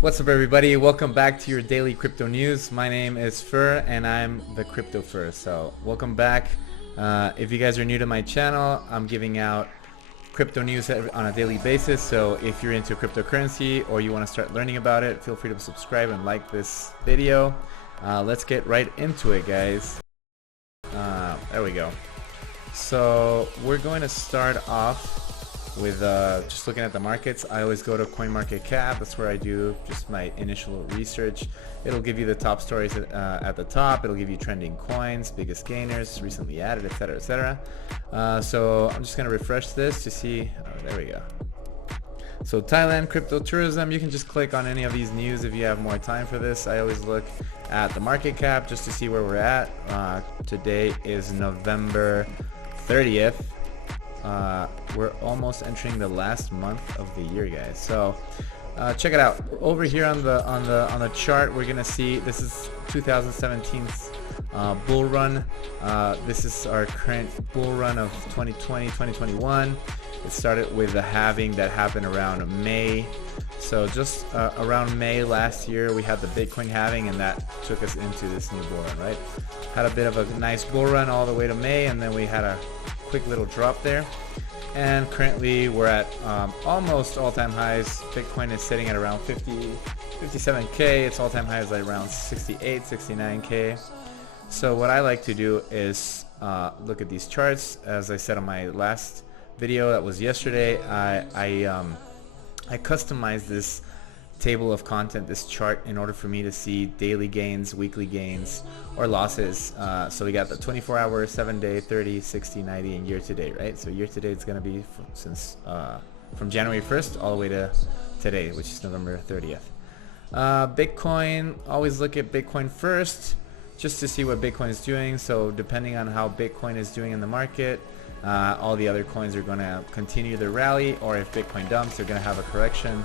What's up, everybody? Welcome back to your daily crypto news. My name is Fur and I'm the Crypto Fur. So welcome back. If you guys are new to my channel, I'm giving out crypto news on a daily basis. So if you're into cryptocurrency or you want to start learning about it, feel free to subscribe and like this video. Let's get right into it, guys. There we go. So we're going to start off with just looking at the markets. I always go to CoinMarketCap. That's where I do just my initial research. It'll give you the top stories at the top. It'll give you trending coins, biggest gainers, recently added, etc., etc. So I'm just gonna refresh this to see. There we go. So Thailand crypto tourism, you can just click on any of these news if you have more time for this. I always look at the market cap just to see where we're at. Today is November 30th. We're almost entering the last month of the year, guys. So check it out. Over here on the chart, we're gonna see this is 2017's bull run. This is our current bull run of 2020, 2021. It started with the halving that happened around May. So just around May last year, we had the Bitcoin halving, and that took us into this new bull run, right? Had a bit of a nice bull run all the way to May, and then we had a quick little drop there. And currently we're at almost all-time highs. Bitcoin is sitting at around 57k. Its all-time high is like around 68, 69k. So what I like to do is look at these charts. As I said on my last video, that was yesterday, I customized this table of content, this chart, in order for me to see daily gains, weekly gains, or losses. So we got the 24-hour, 7-day, 30, 60, 90, and year-to-date, right? So year-to-date is going to be from January 1st all the way to today, which is November 30th. Bitcoin, always look at Bitcoin first, just to see what Bitcoin is doing. So depending on how Bitcoin is doing in the market, all the other coins are going to continue their rally, or if Bitcoin dumps, they're going to have a correction.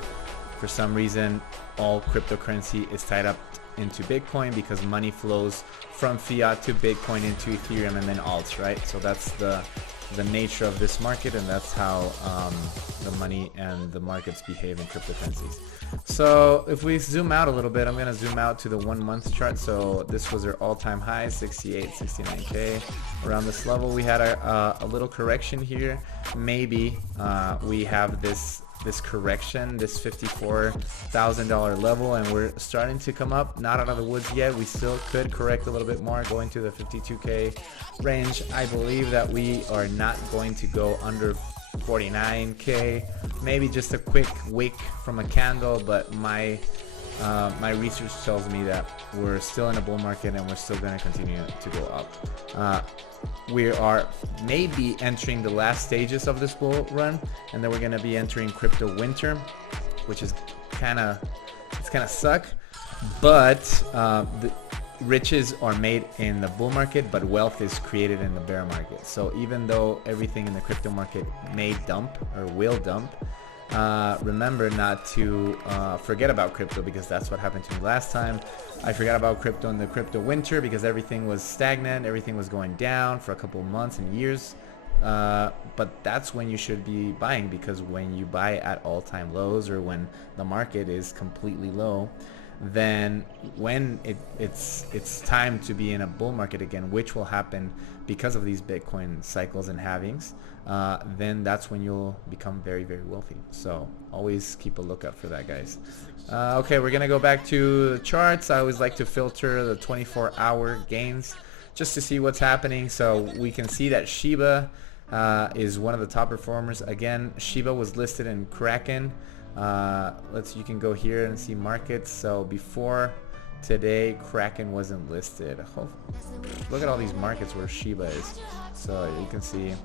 For some reason, all cryptocurrency is tied up into Bitcoin because money flows from fiat to Bitcoin into Ethereum and then alts, right? So that's the nature of this market, and that's how the money and the markets behave in cryptocurrencies. So if we zoom out a little bit, I'm going to zoom out to the 1 month chart. So this was our all-time high, 68, 69k. Around this level, we had a little correction here. Maybe we have this correction, this $54,000 level, and we're starting to come up, not out of the woods yet. We still could correct a little bit more, going to the 52k range. I believe that we are not going to go under 49k, maybe just a quick wick from a candle, but my research tells me that we're still in a bull market and we're still going to continue to go up. We are maybe entering the last stages of this bull run, and then we're going to be entering crypto winter, which is kind of suck, but the riches are made in the bull market, but wealth is created in the bear market. So even though everything in the crypto market may dump or will dump, remember not to forget about crypto, because that's what happened to me last time. I forgot about crypto in the crypto winter because everything was stagnant, everything was going down for a couple of months and years. But that's when you should be buying, because when you buy at all-time lows, or when the market is completely low, then when it's time to be in a bull market again, which will happen because of these Bitcoin cycles and halvings, then that's when you'll become very, very wealthy. So always keep a lookout for that, guys. Okay, we're gonna go back to the charts. I always like to filter the 24-hour gains just to see what's happening. So we can see that Sheba is one of the top performers. Again, Sheba was listed in Kraken. You can go here and see markets. So before today, Kraken wasn't listed. Look at all these markets where Sheba is. So you can see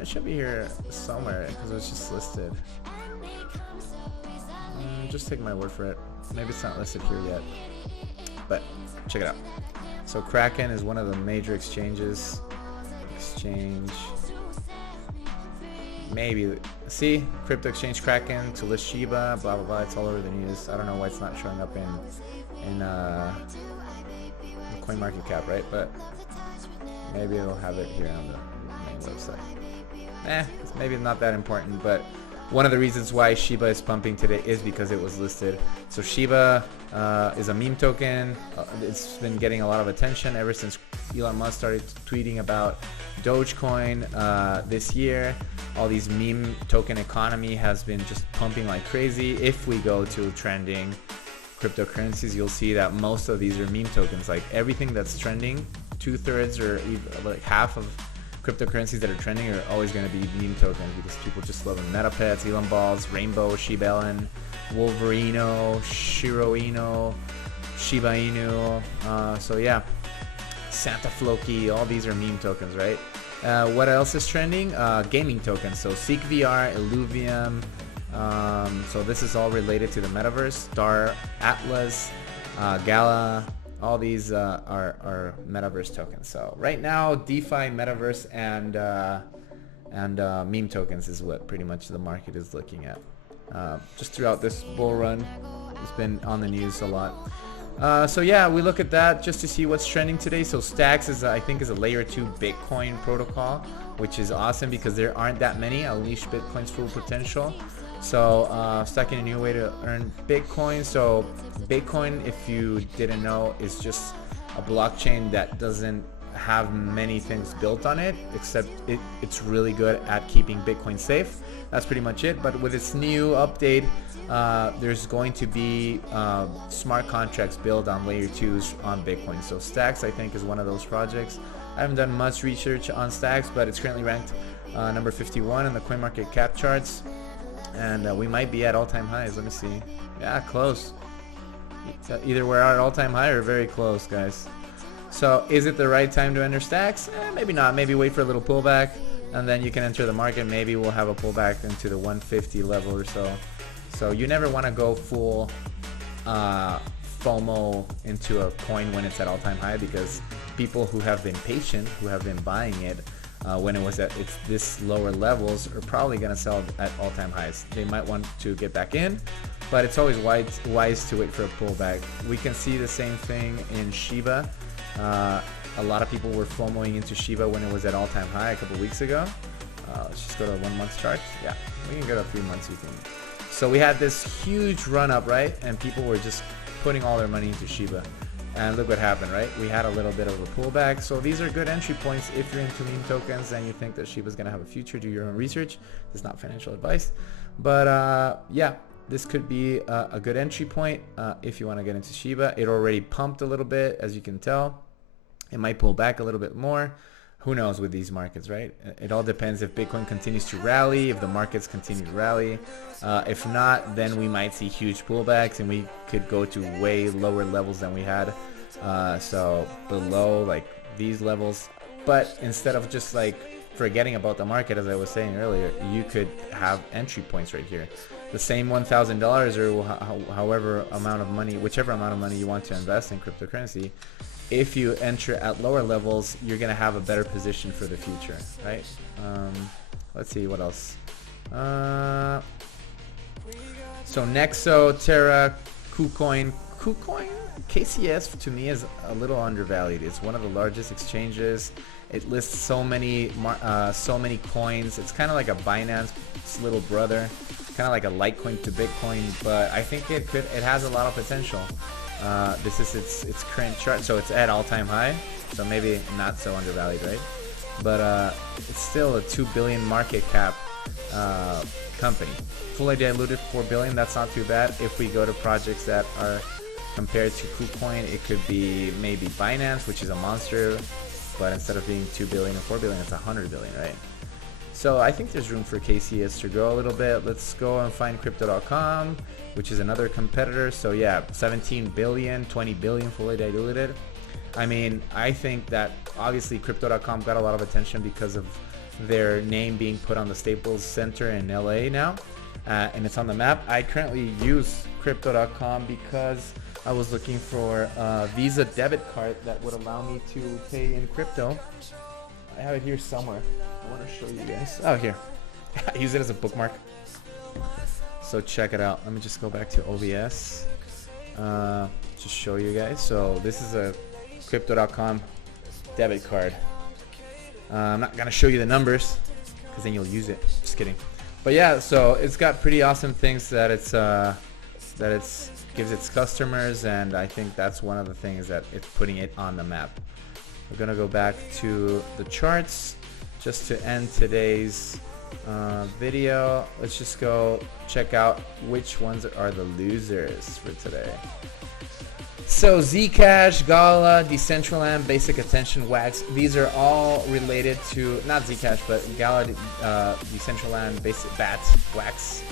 it should be here somewhere because it's just listed. Just take my word for it. Maybe it's not listed here yet, but check it out. So Kraken is one of the major exchanges. Maybe see crypto exchange Kraken to list Sheba, blah blah blah. It's all over the news. I don't know why it's not showing up in CoinMarketCap, right? But maybe it'll have it here on the main website. Maybe not that important, but one of the reasons why Sheba is pumping today is because it was listed. So Sheba is a meme token. It's been getting a lot of attention ever since Elon Musk started tweeting about Dogecoin this year. All these meme token economy has been just pumping like crazy. If we go to trending cryptocurrencies, you'll see that most of these are meme tokens. Like everything that's trending, 2/3 or even like half of cryptocurrencies that are trending are always going to be meme tokens because people just love them. Metapets, Elon Balls, Rainbow, Sheba Ellen, Wolverino, Shiroino, Shiba Inu. So yeah, Santa Floki, all these are meme tokens, right? What else is trending? Gaming tokens. So Seek VR, Illuvium. So this is all related to the Metaverse. Star, Atlas, Gala. All these are Metaverse tokens. So right now, DeFi, Metaverse, and meme tokens is what pretty much the market is looking at. Just throughout this bull run, it's been on the news a lot. So yeah, we look at that just to see what's trending today. So Stacks is, I think, is a layer 2 Bitcoin protocol, which is awesome because there aren't that many. Unleash Bitcoin's full potential. So stacking a new way to earn Bitcoin. So Bitcoin, if you didn't know, is just a blockchain that doesn't have many things built on it, except it's really good at keeping Bitcoin safe. That's pretty much it. But with its new update, there's going to be smart contracts built on layer 2s on Bitcoin. So Stacks, I think, is one of those projects. I haven't done much research on Stacks, but it's currently ranked number 51 in the CoinMarketCap charts. And we might be at all-time highs. Let me see. Yeah, close. Either we're at all-time high or very close, guys. So is it the right time to enter Stacks? Maybe not. Maybe wait for a little pullback, and then you can enter the market. Maybe we'll have a pullback into the 150 level or so. So you never want to go full FOMO into a coin when it's at all-time high, because people who have been patient, who have been buying it, when it was at this lower levels, are probably going to sell at all-time highs. They might want to get back in, but it's always wise to wait for a pullback. We can see the same thing in Sheba. A lot of people were FOMOing into Sheba when it was at all-time high a couple weeks ago. Let's just go to a 1 month chart. Yeah, we can go to 3 months. We can. So we had this huge run up, right? And people were just putting all their money into Sheba. And look what happened, right? We had a little bit of a pullback. So these are good entry points if you're into meme tokens and you think that Sheba's going to have a future. Do your own research. This is not financial advice. But yeah, this could be a good entry point if you want to get into Sheba. It already pumped a little bit, as you can tell. It might pull back a little bit more. Who knows with these markets, right? It all depends if Bitcoin continues to rally, if the markets continue to rally. If not, then we might see huge pullbacks and we could go to way lower levels than we had. So below like these levels. But instead of just like forgetting about the market, as I was saying earlier, you could have entry points right here. The same $1,000 or however amount of money, whichever amount of money you want to invest in cryptocurrency. If you enter at lower levels, you're going to have a better position for the future, right? Let's see what else. So Nexo, Terra, KuCoin. KuCoin, KCS to me is a little undervalued. It's one of the largest exchanges. It lists so many coins. It's kind of like a Binance's little brother, kind of like a Litecoin to Bitcoin. But I think it has a lot of potential. This is its current chart, so it's at all-time high, so maybe not so undervalued, right? But it's still a 2 billion market cap company. Fully diluted 4 billion, that's not too bad. If we go to projects that are compared to KuCoin, it could be maybe Binance, which is a monster, but instead of being 2 billion or 4 billion, it's 100 billion, right? So I think there's room for KCS to grow a little bit. Let's go and find Crypto.com, which is another competitor. So yeah, 17 billion, 20 billion fully diluted. I mean, I think that obviously Crypto.com got a lot of attention because of their name being put on the Staples Center in LA now, and it's on the map. I currently use Crypto.com because I was looking for a Visa debit card that would allow me to pay in crypto. I have it here somewhere. I want to show you guys. Oh, here. I use it as a bookmark. So check it out. Let me just go back to OBS. Just show you guys. So this is a Crypto.com debit card. I'm not going to show you the numbers because then you'll use it. Just kidding. But yeah, so it's got pretty awesome things that it's gives its customers, and I think that's one of the things that it's putting it on the map. We're gonna go back to the charts just to end today's video. Let's just go check out which ones are the losers for today. So Zcash, Gala, Decentraland, Basic Attention, Wax, these are all related to, not Zcash, but Gala, Decentraland, Basic Bat, Wax,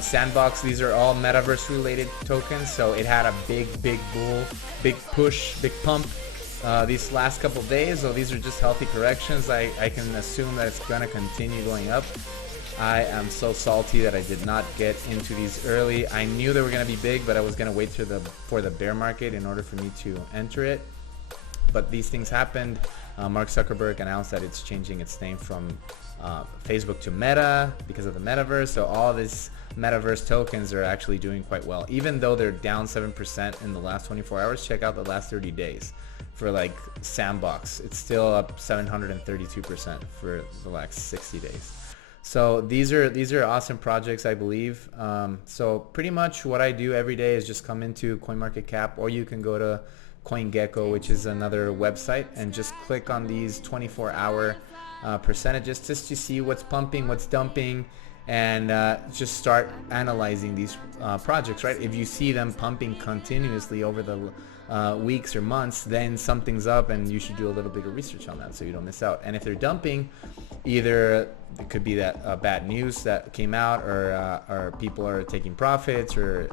Sandbox. These are all Metaverse related tokens. So it had a big bull, big push, big pump these last couple days. So these are just healthy corrections. I can assume that it's going to continue going up. I am so salty that I did not get into these early. I knew they were going to be big, but I was going to wait for the bear market in order for me to enter it. But these things happened. Mark Zuckerberg announced that it's changing its name from Facebook to Meta because of the Metaverse. So all these Metaverse tokens are actually doing quite well. Even though they're down 7% in the last 24 hours, check out the last 30 days. For like Sandbox, it's still up 732% for the last 60 days. So these are awesome projects, I believe. So pretty much what I do every day is just come into CoinMarketCap, or you can go to CoinGecko, which is another website, and just click on these 24-hour percentages just to see what's pumping, what's dumping, and just start analyzing these projects, right? If you see them pumping continuously over the weeks or months, then something's up and you should do a little bit of research on that so you don't miss out. And if they're dumping, either it could be that bad news that came out, or people are taking profits, or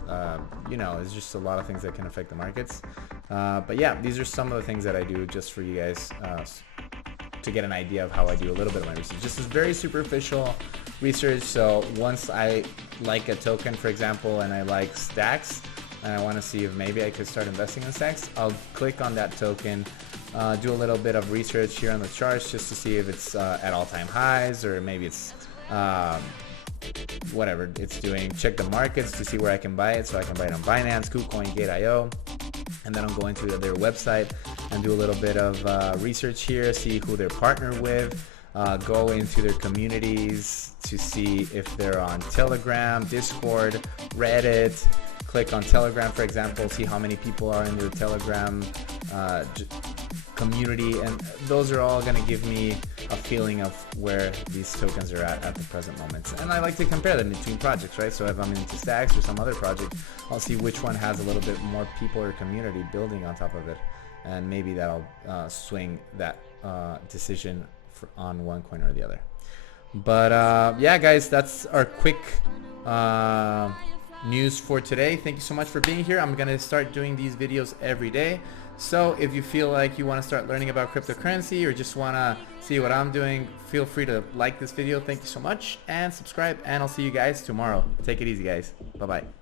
you know, it's just a lot of things that can affect the markets. But yeah, these are some of the things that I do just for you guys to get an idea of how I do a little bit of my research. Just is very superficial research. So once I like a token, for example, and I like stacks, and I want to see if maybe I could start investing in stacks, I'll click on that token, do a little bit of research here on the charts just to see if it's at all-time highs, or maybe it's whatever it's doing. Check the markets to see where I can buy it. So I can buy it on Binance, KuCoin, Gate.io, and then I'll go into their website and do a little bit of research here, see who they're partnered with, go into their communities to see if they're on Telegram, Discord, Reddit. Click on Telegram, for example, see how many people are in their Telegram community, and those are all going to give me a feeling of where these tokens are at the present moment. And I like to compare them between projects, right? So if I'm into stacks or some other project, I'll see which one has a little bit more people or community building on top of it, and maybe that'll swing that decision on one coin or the other. But yeah, guys, that's our quick news for today. Thank you so much for being here. I'm gonna start doing these videos every day. So if you feel like you want to start learning about cryptocurrency, or just want to see what I'm doing, feel free to like this video. Thank you so much, and subscribe, and I'll see you guys tomorrow. Take it easy, guys. Bye bye.